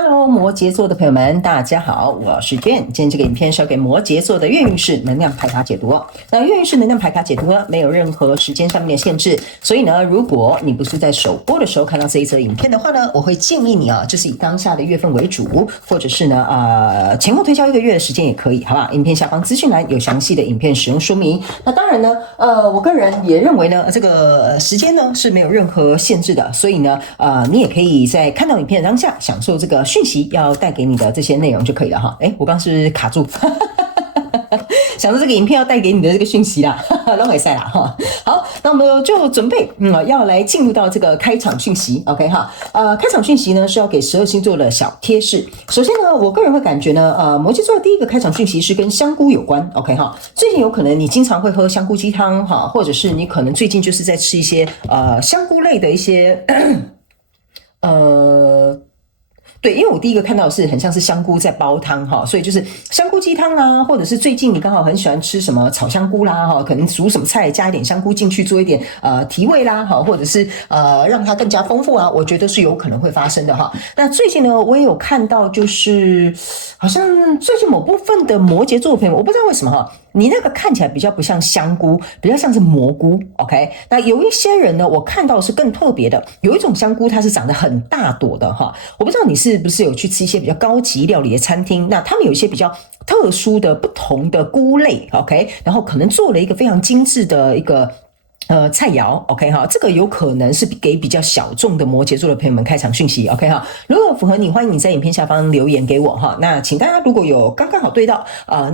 Hello，摩羯座的朋友們，大家好，我是 Jane。今天這個影片是要給摩羯座的月運勢能量牌卡解讀。那月運勢能量牌卡解讀呢，沒有任何時間上面的限制，所以呢，如果你不是在首播的時候看到這一則影片的話呢，我會建議你就是以當下的月份為主，或者是呢，前後推敲1個月的時間也可以，好吧？影片下方資訊欄有詳細的影片使用說明。那當然呢，我個人也認為呢，這個時間呢是沒有任何限制的，所以呢，你也可以在看到影片的當下享受這個訊息要帶給你的這些內容就可以了哈。我剛剛是不是卡住？想說這個影片要帶給你的這個訊息啦，都沒賽啦哈。好，那我們就準備要來進入到這個開場訊息 ，OK 哈。開場訊息呢是要給12星座的小貼士。首先呢，我個人會感覺呢，摩羯座的第一個開場訊息是跟香菇有關 ，OK 哈。最近有可能你經常會喝香菇雞湯哈，或者是你可能最近就是在吃一些香菇類的一些对，因為我第一個看到的是很像是香菇在煲湯哈，所以就是香菇雞湯啦，或者是最近你剛好很喜歡吃什麼炒香菇啦哈，可能煮什麼菜加一點香菇進去做一點提味啦哈，或者是讓它更加豐富啊，我覺得是有可能會發生的哈。那最近呢，我也有看到就是好像最近某部分的摩羯座的朋友，我不知道為什麼哈，你那個看起來比較不像香菇，比較像是蘑菇 ，OK？ 那有一些人呢，我看到是更特別的，有一種香菇它是長得很大朵的哈，我不知道你是不是有去吃一些比較高級料理的餐廳，那他們有一些比較特殊的不同的菇類 ，OK？ 然後可能做了一個非常精緻的一個菜肴 ，OK 哈，這個有可能是給比較小眾的摩羯座的朋友們開場訊息 ，OK 哈。如果符合你，歡迎你在影片下方留言給我哈。那請大家如果有剛好對到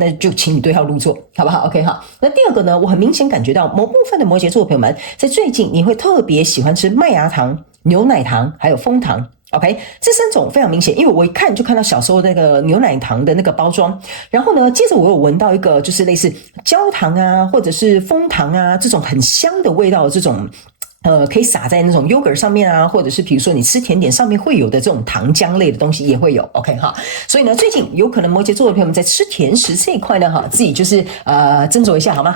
那就請你對號入座，好不好 ？OK 哈。那第二個呢，我很明顯感覺到某部分的摩羯座的朋友們在最近你會特別喜歡吃麥芽糖、牛奶糖還有楓糖。OK， 這3種非常明顯，因為我一看就看到小時候那個牛奶糖的那個包裝，然後呢，接着我有聞到一個就是類似焦糖啊，或者是楓糖啊這種很香的味道的這種。可以撒在那種 yogurt 上面啊，或者是比如說你吃甜點上面會有的這種糖漿類的東西也會有 ，OK 哈。所以呢，最近有可能摩羯座的朋友們在吃甜食這一塊呢，哈，自己就是斟酌一下好嗎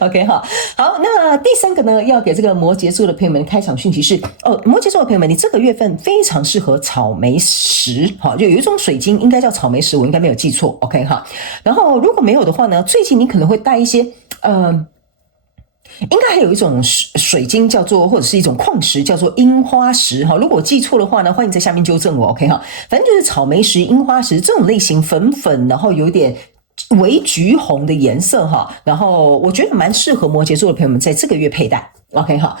？OK 哈，好，那第3個呢，要給這個摩羯座的朋友們開場訊息是摩羯座的朋友們，你這個月份非常適合草莓石，哈，就有一種水晶應該叫草莓石，我應該沒有記錯 ，OK 哈。然後如果沒有的話呢，最近你可能會帶一些應該還有一種水晶叫做，或者是一種礦石叫做櫻花石哈。如果我記錯的話呢，歡迎在下面糾正我 ，OK 哈。反正就是草莓石、櫻花石這種類型，粉粉，然後有點微橘紅的顏色哈。然後我覺得蠻適合摩羯座的朋友們在這個月佩戴。OK 好，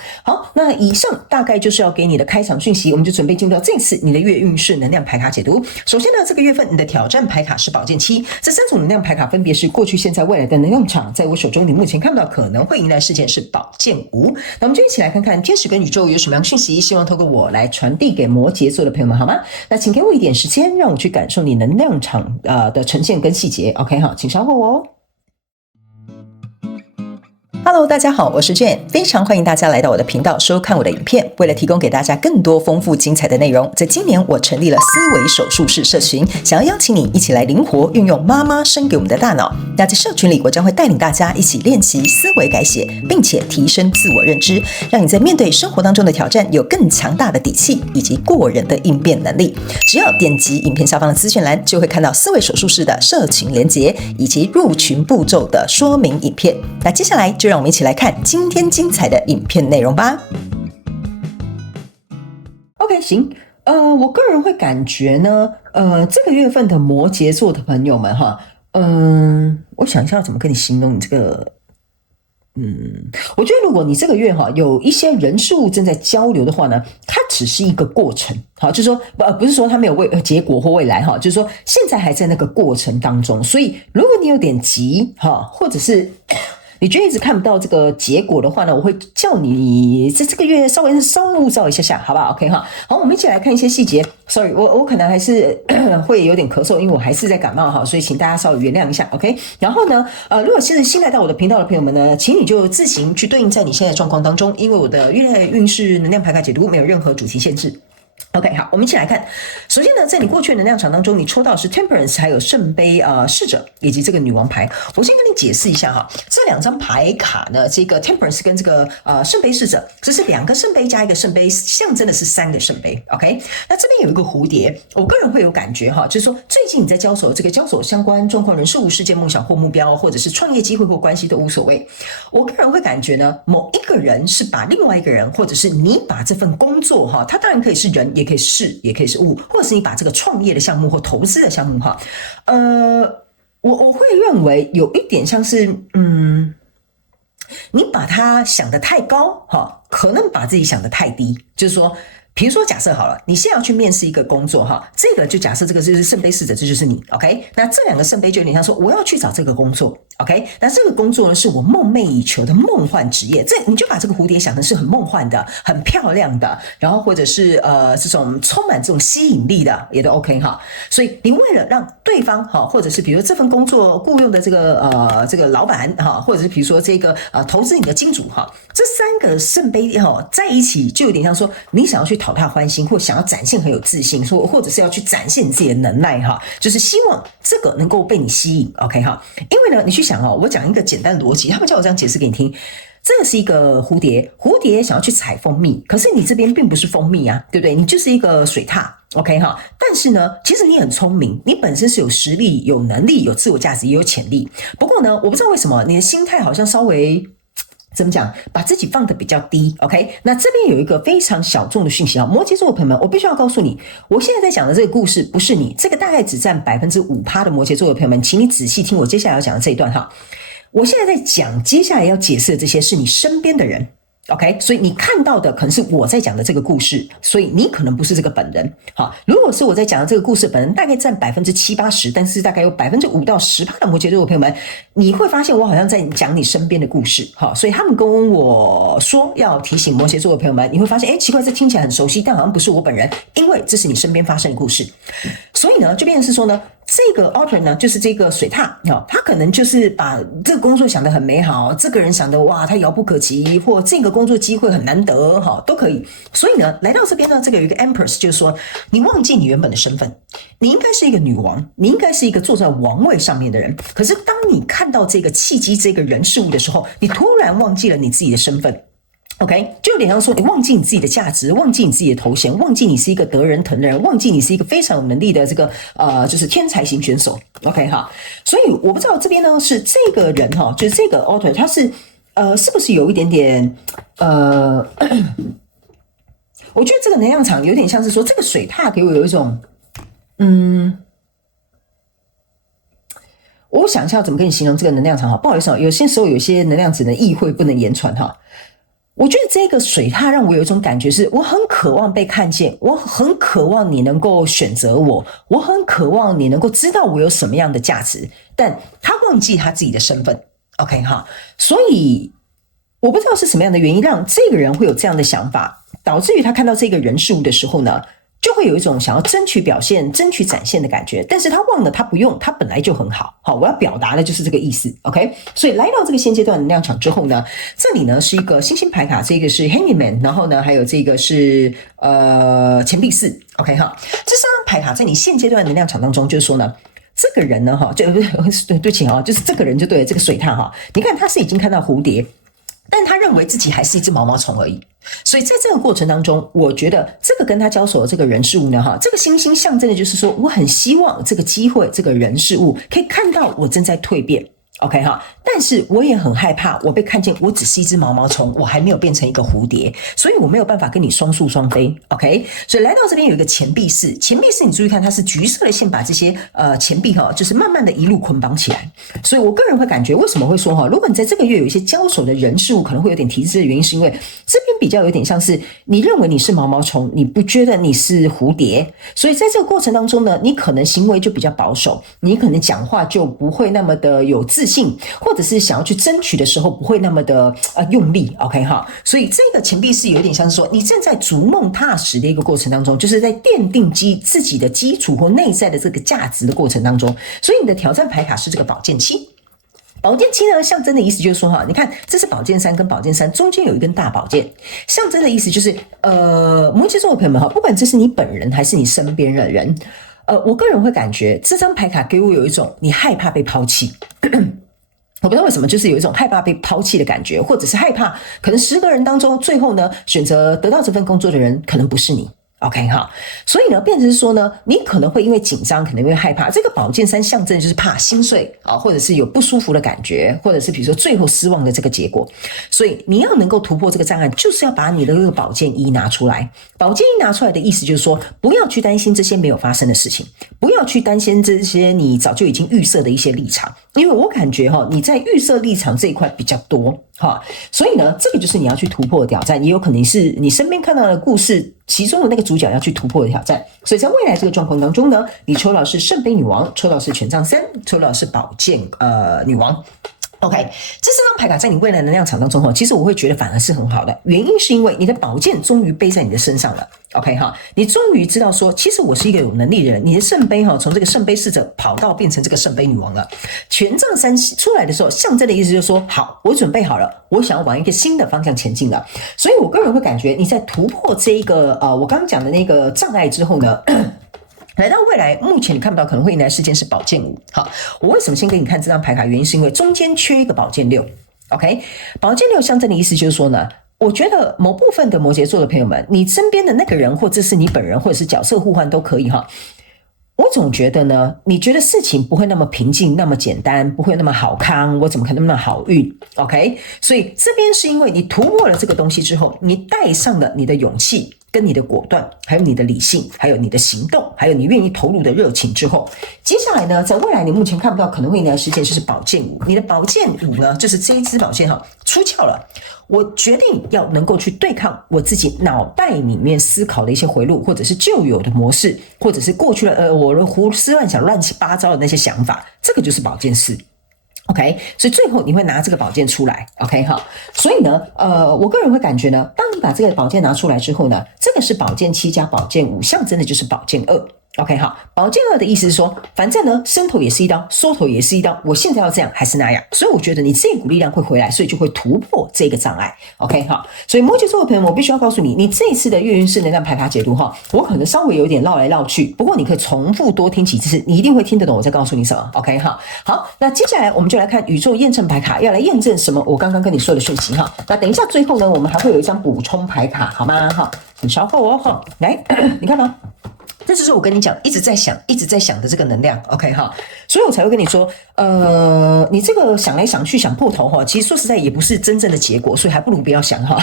那以上大概就是要給你的開場訊息，我們就準備進入到這次你的月運勢能量牌卡解讀。首先呢，這個月份你的挑戰牌卡是寶劍7，這3種能量牌卡分別是過去、現在、未來的能量場。在我手中，你目前看不到可能會迎來事件是寶劍5。那我們就一起來看看天使跟宇宙有什麼樣的訊息，希望透過我來傳遞給摩羯座的朋友們，好嗎？那請給我一點時間，讓我去感受你能量場的呈現跟細節。OK 好，請稍後哦。Hello， 大家好，我是 Jane， 非常歡迎大家來到我的頻道收看我的影片。為了提供給大家更多豐富精彩的內容，在今年我成立了思維手術室社群，想要邀請你一起來靈活運用媽媽生給我們的大腦。那在社群裡，我將會帶領大家一起練習思維改寫，並且提升自我認知，讓你在面對生活當中的挑戰有更強大的底氣以及過人的應變能力。只要點擊影片下方的資訊欄，就會看到思維手術室的社群連結以及入群步驟的說明影片。那接下來就讓我們一起來看今天精彩的影片內容吧。OK， 行，我個人會感覺呢，這個月份的摩羯座的朋友們哈，我想一下要怎麼跟你形容你這個，我覺得如果你這個月哈有一些人事物正在交流的話呢，它只是一個過程，好，就是說不是說它沒有結果或未來哈，就是說現在還在那個過程當中，所以如果你有點急哈，或者是你覺得一直看不到這個結果的話呢，我會叫你在這個月稍微務造一下，好不好 ？OK 哈，好，我們一起來看一些細節。Sorry， 我可能還是會有點咳嗽，因為我還是在感冒哈，所以請大家稍微原諒一下 ，OK。然後呢，如果是新來到我的頻道的朋友們呢，請你就自行去對應在你現在的狀況當中，因為我的月運勢能量牌卡解讀沒有任何主題限制。OK， 好，我們一起來看。首先呢，在你過去的能量場當中，你抽到的是 Temperance， 還有聖杯侍者，以及這個女王牌。我先跟你解釋一下哈，這兩張牌卡呢，這個 Temperance 跟這個聖杯侍者，這是2個聖杯加1個聖杯，象徵的是3個聖杯。OK， 那這邊有一個蝴蝶，我個人會有感覺哈，就是說最近你在交手相關狀況、人事物、事件、夢想或目標，或者是創業機會或關係都無所謂。我個人會感覺呢，某一個人是把另外一個人，或者是你把這份工作哈，它當然可以是人。也可以是，也可以是物，或者是你把這個創業的項目或投資的項目哈，我會認為有一點像是，你把它想得太高哈，可能把自己想得太低，就是說。比如說，假設好了，你現在要去面試一個工作哈，這個就假設這個就是聖杯侍者，這就是你 ，OK？ 那這2個聖杯就有點像說，我要去找這個工作 ，OK？ 那這個工作呢，是我夢寐以求的夢幻職業，這你就把這個蝴蝶想成是很夢幻的、很漂亮的，然後或者是這種充滿這種吸引力的，也都 OK 哈。所以你為了讓對方哈，或者是比如這份工作僱傭的這個老闆哈，或者是比如說這個投資你的金主哈，這3個聖杯哈在一起，就有點像說你想要去討他歡心，或想要展現很有自信，說或者是要去展現你自己的能耐哈，就是希望這個能夠被你吸引 ，OK 哈？因為呢，你去想我講一個簡單的邏輯，他們叫我這樣解釋給你聽。這個是一個蝴蝶，蝴蝶想要去採蜂蜜，可是你這邊並不是蜂蜜啊，對不對？你就是一個水獺 ，OK 哈？但是呢，其實你很聰明，你本身是有實力、有能力、有自我價值，也有潛力。不過呢，我不知道為什麼你的心態好像稍微。怎麼講？把自己放得比較低 ，OK？ 那這邊有一個非常小眾的訊息啊，摩羯座的朋友們，我必須要告訴你，我現在在講的這個故事不是你，這個大概只佔5%的摩羯座的朋友們，請你仔細聽我接下來要講的這一段哈。我現在在講接下來要解釋的這些是你身邊的人。OK， 所以你看到的可能是我在講的這個故事，所以你可能不是這個本人。好，如果是我在講的這個故事本人，大概佔7-80%，但是大概有5%到10%的摩羯座的朋友們，你會發現我好像在講你身邊的故事。好，所以他們跟我說要提醒摩羯座的朋友們，你會發現，奇怪，這聽起來很熟悉，但好像不是我本人，因為這是你身邊發生的故事。所以呢，就變成是說呢，這個 author 呢，就是這個水獺，他可能就是把這個工作想得很美好，這個人想得哇，他遙不可及，或這個工作機會很難得，都可以。所以呢，來到這邊呢，這個有一個 Empress，就是說你忘記你原本的身份，你應該是一個女王，你應該是一個坐在王位上面的人。可是當你看到這個契機、這個人事物的時候，你突然忘記了你自己的身份。OK， 就有點像說你忘記你自己的價值，忘記你自己的頭銜，忘記你是一個得人疼的人，忘記你是一個非常有能力的這個就是天才型選手。OK 哈，所以我不知道這邊呢是這個人哈，就是這個 author 他是是不是有一點點我覺得這個能量場有點像是說這個水獺給我有一種我想一下怎麼跟你形容這個能量場哈，不好意思，有些時候有些能量只能意會不能言傳哈。我覺得這個水獺讓我有一種感覺是，我很渴望被看見，我很渴望你能夠選擇我，我很渴望你能夠知道我有什麼樣的價值，但他忘記他自己的身份 ，OK 哈，所以我不知道是什麼樣的原因讓這個人會有這樣的想法，導致於他看到這個人事物的時候呢，就會有一種想要爭取表現、爭取展現的感覺，但是他忘了他不用，他本來就很好。好，我要表達的就是這個意思 ，OK？ 所以來到這個現階段能量場之後呢，這裡呢是一個星星牌卡，這個是 Hangman， 然後呢還有這個是錢幣四 ，OK 哈？這三張牌卡在你現階段能量場當中，就是說呢，這個人呢哈，對不起哈，就是這個人就對了，這個水獺哈，你看他是已經看到蝴蝶，但他認為自己還是一隻毛毛蟲而已。所以在這個過程當中，我覺得這個跟他交手的這個人事物呢，這個星星象徵的就是說，我很希望這個機會，這個人事物可以看到我正在蛻變。OK 哈，但是我也很害怕我被看見，我只是一隻毛毛蟲，我還沒有變成一個蝴蝶，所以我沒有辦法跟你雙宿雙飛。OK， 所以來到這邊有一個錢幣四，錢幣四你注意看，它是橘色的線把這些錢幣哈，就是慢慢的一路捆綁起來。所以我個人會感覺，為什麼會說哈，如果你在這個月有一些交手的人事物可能會有點提示的原因，是因為這邊比較有點像是你認為你是毛毛蟲，你不覺得你是蝴蝶，所以在這個過程當中呢，你可能行為就比較保守，你可能講話就不會那麼的有自信，或者是想要去爭取的時候不會那麼的用力 ，OK 哈，所以這個錢幣是有點像是說你正在逐夢踏實的一個過程當中，就是在奠定自己的基礎或內在的這個價值的過程當中，所以你的挑戰牌卡是這個寶劍七。寶劍七呢，象徵的意思就是說哈，你看這是寶劍三跟寶劍三中間有一根大寶劍，象徵的意思就是摩羯座的朋友們哈，不管這是你本人還是你身邊的人，我個人會感覺這張牌卡給我有一種你害怕被拋棄。我不知道為什麼，就是有一種害怕被拋棄的感覺，或者是害怕可能10個人當中最後呢選擇得到這份工作的人可能不是你。OK 哈，所以呢，變成是說呢，你可能會因為緊張，可能會害怕。這個寶劍三象徵就是怕心碎啊，或者是有不舒服的感覺，或者是比如說最後失望的這個結果。所以你要能夠突破這個障礙，就是要把你的這個寶劍一拿出來。寶劍一拿出來的意思就是說，不要去擔心這些沒有發生的事情，不要去擔心這些你早就已經預設的一些立場，因為我感覺哈，你在預設立場這一塊比較多哈，所以呢，這個就是你要去突破的挑戰，也有可能是你身邊看到的故事其中的那個主角要去突破的挑戰。所以在未來這個狀況當中呢，你抽到是聖杯女王，抽到是權杖三，抽到是寶劍女王。OK， 這4張牌卡在你未來能量場當中，其實我會覺得反而是很好的，原因是因為你的寶劍終於背在你的身上了。OK 哈，你終於知道說，其實我是一個有能力的人。你的聖杯從這個聖杯侍者跑到變成這個聖杯女王了。權杖三出來的時候，象徵的意思就是說，好，我準備好了，我想要往一個新的方向前進了。所以我個人會感覺你在突破這一個我剛剛講的那個障礙之後呢，來到未來，目前你看不到可能會迎來的事件是寶劍五。好，我為什麼先給你看這張牌卡？原因是因為中間缺一個寶劍六。OK， 寶劍六象徵的意思就是說呢，我覺得某部分的摩羯座的朋友們，你身邊的那個人，或者是你本人，或者是角色互換都可以哈。我總覺得呢，你覺得事情不會那麼平靜，那麼簡單，不會那麼好康，我怎麼可能那麼好運 ？OK， 所以這邊是因為你突破了這個東西之後，你帶上了你的勇氣，跟你的果斷，還有你的理性，還有你的行動，還有你願意投入的熱情之後，接下來呢，在未來你目前看不到可能會迎來的事件就是寶劍五。你的寶劍五呢，就是這一支寶劍出鞘了。我決定要能夠去對抗我自己腦袋裡面思考的一些回路，或者是舊有的模式，或者是過去的我的胡思亂想、亂七八糟的那些想法，這個就是寶劍四。OK， 所以最後你會拿這個寶劍出來 ，OK 哈，所以呢，我個人會感覺呢，當你把這個寶劍拿出來之後呢，這個是寶劍七加寶劍五，象徵的就是寶劍二。OK 好，寶劍二的意思是說，反正呢，伸頭也是一刀，縮頭也是一刀，我現在要這樣還是那樣，所以我覺得你這股力量會回來，所以就會突破這個障礙。OK 好，所以摩羯座的朋友們，我必須要告訴你，你這一次的月運勢能量牌卡解讀哈，我可能稍微有點繞來繞去，不過你可以重複多聽幾次，你一定會聽得懂我在告訴你什麼。OK 好，好，那接下來我們就來看宇宙驗證牌卡，要來驗證什麼？我剛剛跟你說的訊息哈。那等一下最後呢，我們還會有一張補充牌卡，好嗎？哈，你稍後哦哈，來，你看嗎？這就是我跟你講一直在想的這個能量 ，OK 哈，所以我才會跟你說，你這個想來想去想破頭哈，其實說實在也不是真正的結果，所以還不如不要想哈。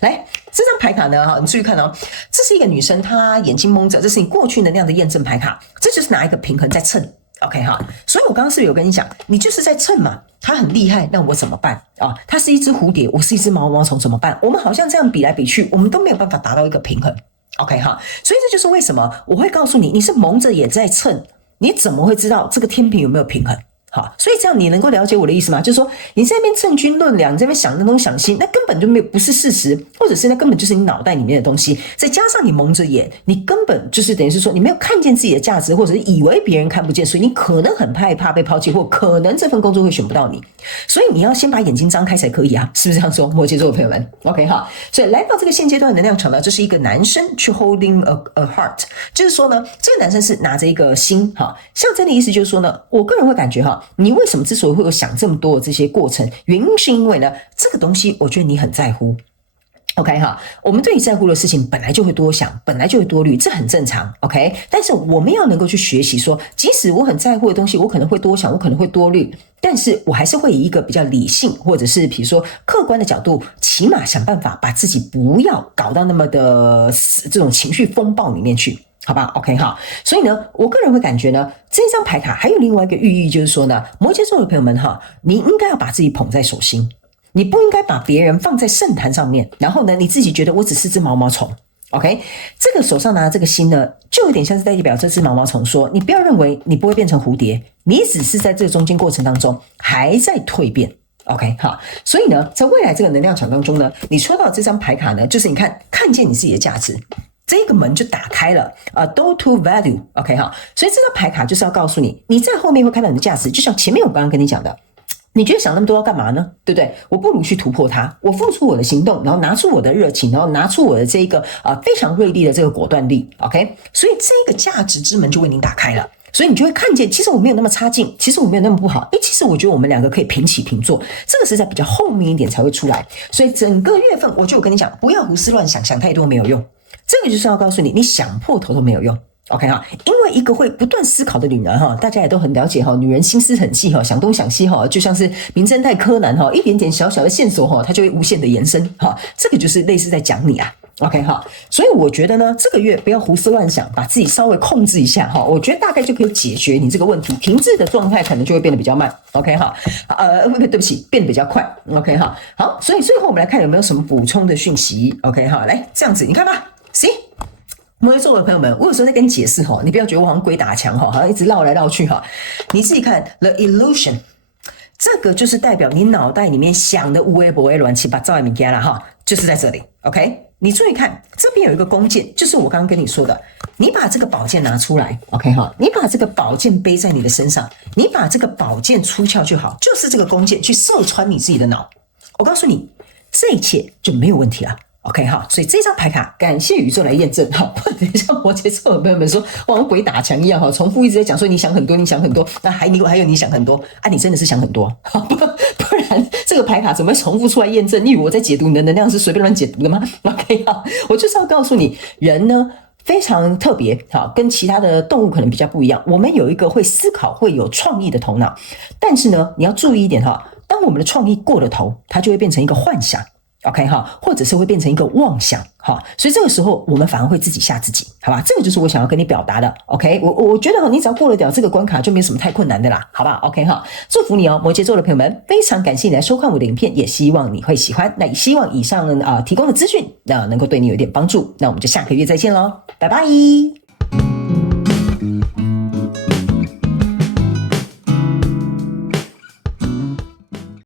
來，這張牌卡呢哈，你注意看哦，這是一個女生，她眼睛蒙着，這是你過去能量的驗證牌卡，這就是拿一個平衡在稱 ，OK 哈。所以我剛剛是不是有跟你講，你就是在稱嘛，她很厲害，那我怎麼辦啊？她是一隻蝴蝶，我是一隻毛毛蟲，怎麼辦？我們好像這樣比來比去，我們都沒有辦法達到一個平衡。OK 哈，所以這就是為什麼我會告訴你，你是蒙着眼在稱，你怎麼會知道這個天平有沒有平衡？好，所以這樣你能夠了解我的意思嗎？就是說你在那邊稱斤論兩，你在那邊想東想西，那根本就不是事實，或者是那根本就是你腦袋裡面的東西，再加上你蒙着眼，你根本就是等於是說你沒有看見自己的價值，或者是以為別人看不見，所以你可能很害怕被拋棄，或可能這份工作會選不到你，所以你要先把眼睛張開才可以啊，是不是這樣說？摩羯座的朋友們 ，OK 哈，所以來到這個現階段的能量場呢，這是一個男生去 holding a heart， 就是說呢，這個男生是拿着一個心哈，象徵的意思就是說呢，我個人會感覺哈。你為什麼之所以會有想這麼多的這些過程？原因是因為呢，這個東西我覺得你很在乎。OK 哈，我們對你在乎的事情本來就會多想，本來就會多慮，這很正常。OK， 但是我們要能夠去學習說，即使我很在乎的東西，我可能會多想，我可能會多慮，但是我還是會以一個比較理性，或者是比如說客觀的角度，起碼想辦法把自己不要搞到那麼的這種情緒風暴裡面去。好吧 ，OK 哈，所以呢，我個人會感覺呢，這張牌卡還有另外一個寓意，就是說呢，摩羯座的朋友們哈，你應該要把自己捧在手心，你不應該把別人放在聖壇上面，然後呢，你自己覺得我只是隻毛毛蟲 ，OK， 這個手上拿的這個心呢，就有點像是代表這隻毛毛蟲說，你不要認為你不會變成蝴蝶，你只是在這個中間過程當中還在蛻變。OK 好，所以呢，在未來這個能量場當中呢，你抽到這張牌卡呢，就是你看見你自己的價值。這個門就打開了，door to value，OK 哈，所以這張牌卡就是要告訴你，你在後面會看到你的價值，就像前面我剛剛跟你講的，你覺得想那麼多要幹嘛呢？對不對？我不如去突破它，我付出我的行動，然後拿出我的熱情，然後拿出我的這個非常銳利的這個果斷力 ，OK， 所以這個價值之門就為您打開了。所以你就會看見，其實我沒有那麼差勁，其實我沒有那麼不好，其實我覺得我們兩個可以平起平坐，這個是在比較後面一點才會出來。所以整個月份，我就有跟你講，不要胡思亂想，想太多沒有用。這個就是要告訴你，你想破頭都沒有用。OK 哈，因為一個會不斷思考的女人哈，大家也都很了解哈，女人心思很細哈，想東想西哈，就像是名偵探柯南哈，一點點小小的線索哈，它就會無限的延伸哈，這個就是類似在講你啊。OK 哈，所以我覺得呢，這個月不要胡思亂想，把自己稍微控制一下哈，我覺得大概就可以解決你這個問題，停滯的狀態可能就會變得比較慢。OK 哈，對不起，變得比較快。OK 哈，好，所以最後我們來看有沒有什麼補充的訊息。OK 哈，來這樣子，你看吧 ，See。摩羯座的朋友們，我有時候在跟你解釋哈，你不要覺得我好像鬼打牆哈，好像一直繞來繞去哈。你自己看 The Illusion， 這個就是代表你腦袋裡面想的無微不微亂七八糟的物件啦哈，就是在這裡。OK， 你注意看，這邊有一個弓箭，就是我剛剛跟你說的，你把這個寶劍拿出來 ，OK 哈，你把這個寶劍背在你的身上，你把這個寶劍出鞘就好，就是這個弓箭去射穿你自己的腦。我告訴你，這一切就沒有問題了。OK 哈，所以這張牌卡感謝宇宙來驗證哈。等一下摩羯座的朋友們說，我好像鬼打牆一樣哈，重複一直在講說你想很多，你想很多，那還有你想很多啊？你真的是想很多，不然這個牌卡怎麼會重複出來驗證？你以為我在解讀你的能量是隨便亂解讀的嗎 ？OK 哈，我就是要告訴你，人呢非常特別哈，跟其他的動物可能比較不一樣。我們有一個會思考、會有創意的頭腦，但是呢，你要注意一點哈，當我們的創意過了頭，它就會變成一個幻想。OK 哈，或者是會變成一個妄想哈，所以這個時候我們反而會自己嚇自己，好吧？這個就是我想要跟你表達的。OK， 我覺得你只要過了掉這個關卡，就沒什麼太困難的啦，好吧 ？OK 哈，祝福你哦，摩羯座的朋友們，非常感謝你來收看我的影片，也希望你會喜歡。那也希望以上提供的資訊能夠對你有一點幫助。那我們就下個月再見嘍，拜拜。